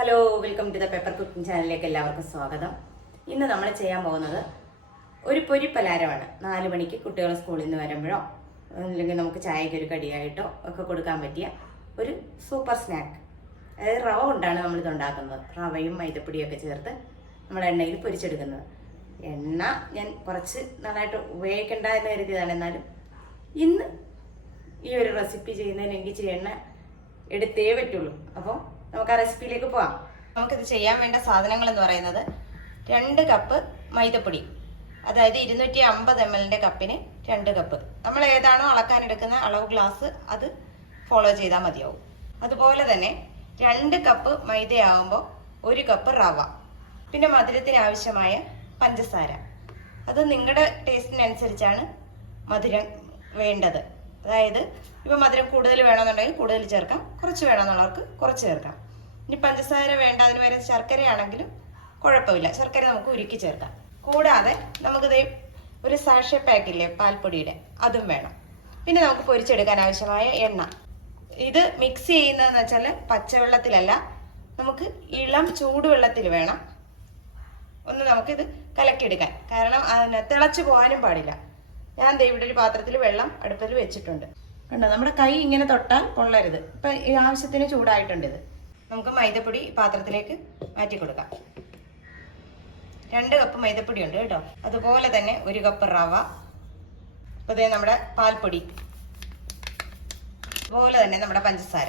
Hello welcome to the paper cooking ചാനലിലേക്ക് എല്ലാവർക്കും സ്വാഗതം. ഇന്ന് നമ്മൾ ചെയ്യാൻ പോകുന്നത് ഒരു പൊരി പലഹാരമാണ്. നാല് മണിക്ക് കുട്ടികൾ സ്കൂളിൽ നിന്ന് വരുമ്പോഴോ അല്ലെങ്കിൽ നമുക്ക് ചായക്ക് ഒരു കടിയായിട്ടോ ഒക്കെ കൊടുക്കാൻ പറ്റിയ ഒരു സൂപ്പർ സ്നാക്ക്. അതായത് റവ കൊണ്ടാണ് നമ്മളിത് ഉണ്ടാക്കുന്നത്. റവയും മൈദപ്പൊടിയൊക്കെ ചേർത്ത് നമ്മൾ എണ്ണയിൽ പൊരിച്ചെടുക്കുന്നത്. എണ്ണ ഞാൻ കുറച്ച് നന്നായിട്ട് ഉപയോഗിക്കേണ്ട എന്ന് കരുതിയതാണ്. എന്നാലും ഇന്ന് ഈ ഒരു റെസിപ്പി ചെയ്യുന്നതിന് എനിക്ക് എണ്ണ എടുത്തേ പറ്റുള്ളൂ. അപ്പോൾ നമുക്ക് ആ റെസിപ്പിയിലേക്ക് പോവാം. നമുക്കിത് ചെയ്യാൻ വേണ്ട സാധനങ്ങൾ എന്ന് പറയുന്നത് രണ്ട് കപ്പ് മൈദപ്പൊടി. അതായത് ഇരുന്നൂറ്റി അമ്പത് എം എല്ലിന്റെ കപ്പിന് രണ്ട് കപ്പ് നമ്മൾ ഏതാണോ അളക്കാനെടുക്കുന്ന അളവ് ഗ്ലാസ് അത് ഫോളോ ചെയ്താൽ മതിയാവും. അതുപോലെ തന്നെ രണ്ട് കപ്പ് മൈദയാകുമ്പോൾ ഒരു കപ്പ് റവ. പിന്നെ മധുരത്തിന് ആവശ്യമായ പഞ്ചസാര. അത് നിങ്ങളുടെ ടേസ്റ്റിനനുസരിച്ചാണ് മധുരം വേണ്ടത്. അതായത് ഇപ്പം മധുരം കൂടുതൽ വേണമെന്നുണ്ടെങ്കിൽ കൂടുതൽ ചേർക്കാം കുറച്ച് വേണമെന്നുള്ളവർക്ക് കുറച്ച് ചേർക്കാം. ഇനി പഞ്ചസാര വേണ്ട അതിന് വരെ ശർക്കരയാണെങ്കിലും കുഴപ്പമില്ല. ശർക്കര നമുക്ക് ഉരുക്കി ചേർക്കാം. കൂടാതെ നമുക്കിത് ഒരു സാഷ പാക്കില്ലേ പാൽപ്പൊടിയുടെ അതും വേണം. പിന്നെ നമുക്ക് പൊരിച്ചെടുക്കാൻ ആവശ്യമായ എണ്ണ. ഇത് മിക്സ് ചെയ്യുന്നതെന്ന് വെച്ചാൽ പച്ചവെള്ളത്തിലല്ല നമുക്ക് ഇളം ചൂടുവെള്ളത്തിൽ വേണം. ഒന്ന് നമുക്കിത് കലക്കിയെടുക്കാൻ. കാരണം അതിനെ തിളച്ചു പോകാനും പാടില്ല. ഞാൻ ഇവിടെ ഒരു പാത്രത്തിൽ വെള്ളം അടുപ്പിൽ വെച്ചിട്ടുണ്ട്. കണ്ടോ നമ്മുടെ കൈ ഇങ്ങനെ തൊട്ടാൽ കൊള്ളരുത് ഇപ്പം ഈ ആവശ്യത്തിന് ചൂടായിട്ടുണ്ട് ഇത്. നമുക്ക് മൈദപ്പൊടി പാത്രത്തിലേക്ക് മാറ്റി കൊടുക്കാം. രണ്ട് കപ്പ് മൈദപ്പൊടി ഉണ്ട് കേട്ടോ. അതുപോലെ തന്നെ ഒരു കപ്പ് റവ. അപ്പോൾ ഇതേ നമ്മുടെ പാൽപ്പൊടി. അതുപോലെ തന്നെ നമ്മുടെ പഞ്ചസാര.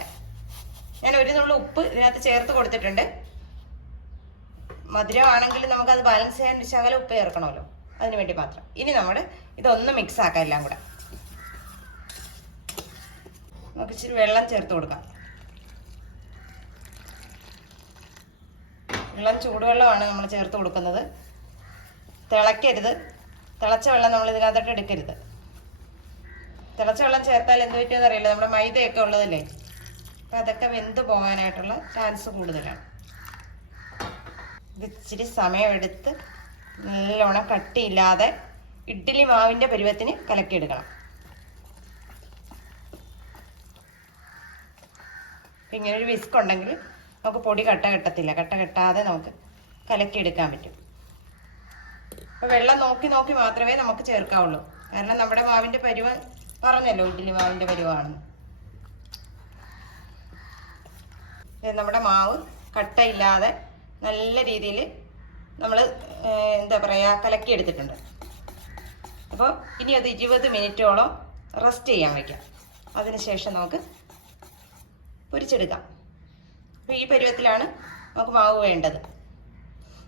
ഞാൻ ഒരു നുള്ളു ഉപ്പ് ഇതിനകത്ത് ചേർത്ത് കൊടുത്തിട്ടുണ്ട്. മധുരമാണെങ്കിൽ നമുക്കത് ബാലൻസ് ചെയ്യാൻ ശകലം ഉപ്പ് ചേർക്കണമല്ലോ. അതിന് വേണ്ടി മാത്രം. ഇനി നമ്മൾ ഇതൊന്ന് മിക്സ് ആക്കാം എല്ലാം കൂടെ. നമുക്ക് ഇച്ചിരി വെള്ളം ചേർത്ത് കൊടുക്കാം. വെള്ളം ചൂടുവെള്ളമാണ് നമ്മൾ ചേർത്ത് കൊടുക്കുന്നത്. തിളയ്ക്കരുത്. തിളച്ച വെള്ളം നമ്മൾ ഇതിനകത്തോട്ട് എടുക്കരുത്. തിളച്ച വെള്ളം ചേർത്താൽ എന്ത് പറ്റുമെന്ന് അറിയില്ല. നമ്മുടെ മൈദയൊക്കെ ഉള്ളതല്ലേ? അപ്പം അതൊക്കെ വെന്ത് പോകാനായിട്ടുള്ള ചാൻസ് കൂടുതലാണ്. ഇത് ഇച്ചിരി സമയമെടുത്ത് നല്ലോണം കട്ടിയില്ലാതെ ഇഡ്ഡലി മാവിന്റെ പരുവത്തിന് കലക്കിയെടുക്കണം. അപ്പം ഇങ്ങനെ ഒരു വിസ്ക് ഉണ്ടെങ്കിൽ നമുക്ക് പൊടി കട്ട കെട്ടത്തില്ല. കട്ട കെട്ടാതെ നമുക്ക് കലക്കിയെടുക്കാൻ പറ്റും. അപ്പോൾ വെള്ളം നോക്കി നോക്കി മാത്രമേ നമുക്ക് ചേർക്കാവുള്ളൂ. കാരണം നമ്മുടെ മാവിന്റെ പരുവ പറഞ്ഞല്ലോ ഇഡ്ഡലി മാവിന്റെ പരുവാണെന്ന് നമ്മുടെ മാവ് കട്ടയില്ലാതെ നല്ല രീതിയിൽ നമ്മൾ എന്താ പറയുക കലക്കി അപ്പോൾ ഇനി അത് ഇരുപത് മിനിറ്റോളം റെസ്റ്റ് ചെയ്യാൻ വയ്ക്കാം അതിനുശേഷം നമുക്ക് പൊരിച്ചെടുക്കാം. അപ്പോൾ ഈ പരുവത്തിലാണ് നമുക്ക് മാവ് വേണ്ടത്.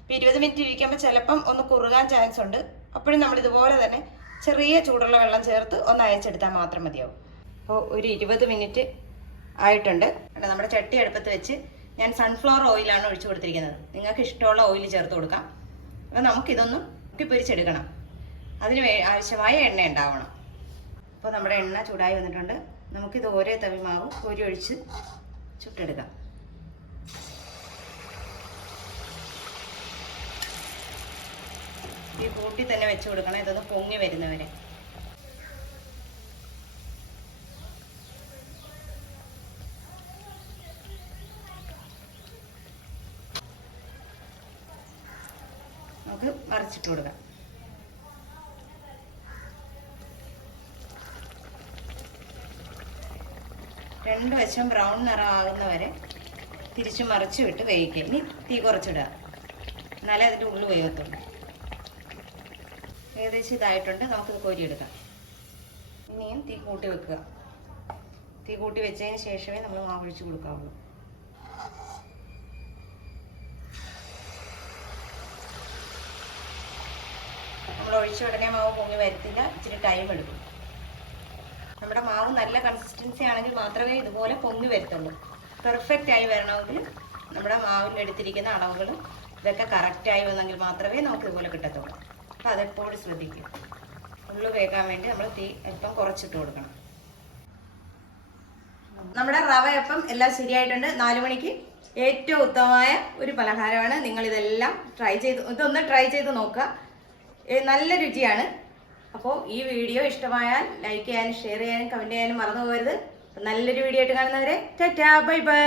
ഇപ്പോൾ ഇരുപത് മിനിറ്റ് ഇരിക്കുമ്പോൾ ചിലപ്പം ഒന്ന് കുറുകാൻ ചാൻസ് ഉണ്ട്. അപ്പോഴും നമ്മൾ ഇതുപോലെ തന്നെ ചെറിയ ചൂടുള്ള വെള്ളം ചേർത്ത് ഒന്ന് അയച്ചെടുത്താൽ മാത്രം മതിയാവും. അപ്പോൾ ഒരു ഇരുപത് മിനിറ്റ് ആയിട്ടുണ്ട്. നമ്മുടെ ചട്ടി അടുപ്പത്ത് വെച്ച് ഞാൻ സൺഫ്ലവർ ഓയിലാണ് ഒഴിച്ചു കൊടുത്തിരിക്കുന്നത്. നിങ്ങൾക്ക് ഇഷ്ടമുള്ള ഓയിൽ ചേർത്ത് കൊടുക്കാം. അപ്പോൾ നമുക്കിതൊന്നും പൊരിച്ചെടുക്കണം. അതിന് ആവശ്യമായ എണ്ണ ഉണ്ടാവണം. അപ്പോൾ നമ്മുടെ എണ്ണ ചൂടായി വന്നിട്ടുണ്ട്. നമുക്കിത് ഓരോ തവി മാവ് ഒരു ഒഴിച്ച് ചുട്ടെടുക്കാം. ഈ കൂട്ടി തന്നെ വെച്ച് കൊടുക്കണം. ഇതൊന്ന് പൊങ്ങി വരുന്നവരെ നമുക്ക് മറിച്ചിട്ട് കൊടുക്കാം. രണ്ട് വശം ബ്രൗൺ നിറം ആകുന്നവരെ തിരിച്ചു മറിച്ച് വിട്ട് വേവിക്കുക. ഇനി തീ കുറച്ചിടുക. എന്നാലേ അതിന്റെ ഉള്ളു വേവത്തുള്ളൂ. ഏകദേശം ഇതായിട്ടുണ്ട്. നമുക്കിത് കോരിയെടുക്കാം. ഇനിയും തീ കൂട്ടി വെക്കുക. തീ കൂട്ടി വെച്ചതിന് ശേഷമേ നമ്മൾ മാവ് ഒഴിച്ച് കൊടുക്കാവുള്ളൂ. നമ്മൾ ഒഴിച്ച ഉടനെ മാവ് പൊങ്ങി വരത്തില്ല. ഇച്ചിരി ടൈം എടുക്കും. നമ്മുടെ മാവ് നല്ല കൺസിസ്റ്റൻസി ആണെങ്കിൽ മാത്രമേ ഇതുപോലെ പൊങ്ങി വരത്തുള്ളൂ. പെർഫെക്റ്റ് ആയി വരണമെങ്കിൽ നമ്മുടെ മാവിൽ എടുത്തിരിക്കുന്ന അളവുകളും ഇതൊക്കെ കറക്റ്റായി വന്നെങ്കിൽ മാത്രമേ നമുക്ക് ഇതുപോലെ കിട്ടത്തുള്ളൂ. അപ്പം അതെപ്പോഴും ശ്രദ്ധിക്കും ഉള്ളു വേകാൻ വേണ്ടി നമ്മൾ തീ അല്പം കുറച്ചിട്ട് കൊടുക്കണം. നമ്മുടെ റവയപ്പം എല്ലാം ശരിയായിട്ടുണ്ട്. നാലു മണിക്ക് ഏറ്റവും ഉത്തമമായ ഒരു പലഹാരമാണ്. നിങ്ങൾ ഇതെല്ലാം ട്രൈ ചെയ്ത് ഇതൊന്ന് ട്രൈ ചെയ്ത് നോക്കുക. നല്ല രുചിയാണ്. അപ്പോൾ ഈ വീഡിയോ ഇഷ്ടമായാൽ ലൈക്ക് ചെയ്യാനും ഷെയർ ചെയ്യാനും കമന്റ് ചെയ്യാനും മറന്നു പോകരുത്. നല്ലൊരു വീഡിയോ ആയിട്ട് കാണുന്നവരെ ടാറ്റാ ബൈ ബൈ